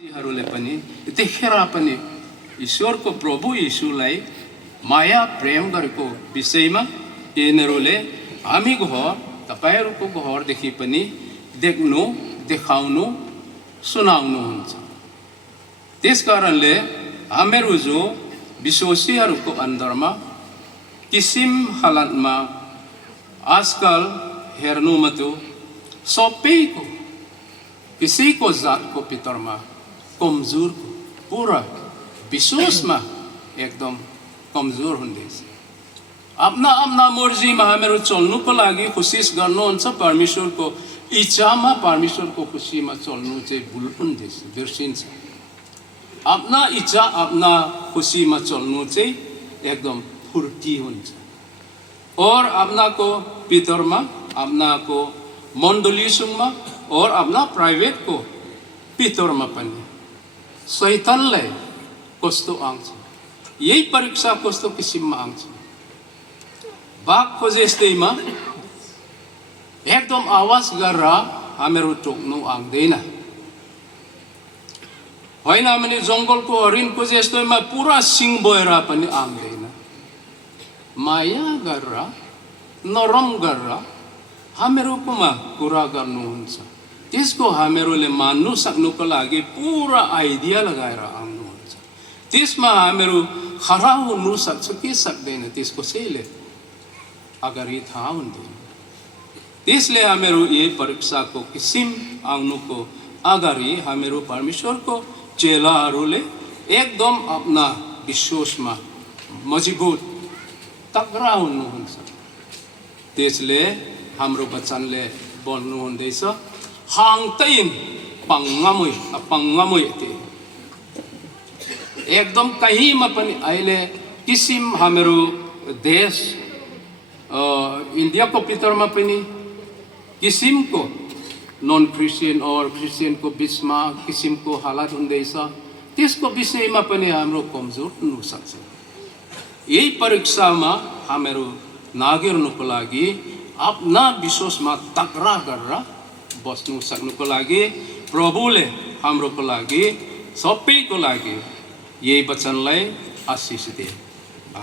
हरूले पनि त्यतिखेर पनि ईश्वरको प्रभु यीशुलाई माया प्रेम गरेको विषयमा यिनीहरूले हामी घर तपाईहरूको घरदेखि पनि देख्नु देखाउनु सुनाउनुहुन्छ। त्यसकारणले हामीहरू जो विश्वासीहरूको अन्दरमा किसिम हालतमा आजकल हेर्नुमा त सबैको किसीको जातको भित्रमा कमजोर पूरा विश्वासमा एकदम कमजोर हुँदैछ। आफ्ना आफ्ना मर्जीमा हामीहरू चल्नुको लागि कोसिस गर्नुहुन्छ, परमेश्वरको इच्छामा परमेश्वरको खुसीमा चल्नु चाहिँ भुल हुँदैछ, बिर्सिन्छ। आफ्ना इच्छा आफ्ना खुसीमा चल्नु चाहिँ एकदम फुर्ती हुन्छ। और आफ्नाको भित्रमा आफ्नाको मण्डलीसँग और आफ्ना प्राइभेटको भित्रमा पनि शैतानलाई कस्तो आउँछ, यही परीक्षा कस्तो किसिममा आउँछ। बाघ खोजेस्तैमा एकदम आवाज गरेर हामीहरू टोक्नु आउँदैन, होइन भने जङ्गलको हरिण खोजेस्तैमा पुरा सिङ बोएर पनि आउँदैन। माया गरेर नरम गरेर हामीहरूकोमा कुरा गर्नुहुन्छ, त्यसको हामीहरूले मान्नु सक्नुको लागि पुरा आइडिया लगाएर आउनुहुन्छ। त्यसमा हामीहरू खरा हुनु सक्छ कि सक्दैन त्यसको कसैले अगाडि थाहा हुँदैन। त्यसले हामीहरू यही परीक्षाको किसिम आउनुको अगाडि हामीहरू परमेश्वरको चेलाहरूले एकदम आफ्ना विश्वासमा मजबुत तगडा हुनुहुन्छ। त्यसले हाम्रो वचनले बोल्नु हुँदैछ, हाङतैन पंगामुई एकदम कहीँमा पनि अहिले किसिम हामीहरू देश इन्डियाको भित्रमा पनि किसिमको नन क्रिस्चियन और क्रिस्चियनको बिचमा किसिमको हालत हुँदैछ। त्यसको विषयमा पनि हाम्रो कमजोर हुन सक्छ। यही परीक्षामा हामीहरू नगिर्नुको लागि आफ्ना विश्वासमा तगडा गरेर बस्नु सक्नुको लागि प्रभुले हाम्रोको लागि सबैको लागि यही वचनलाई आशिष दिए।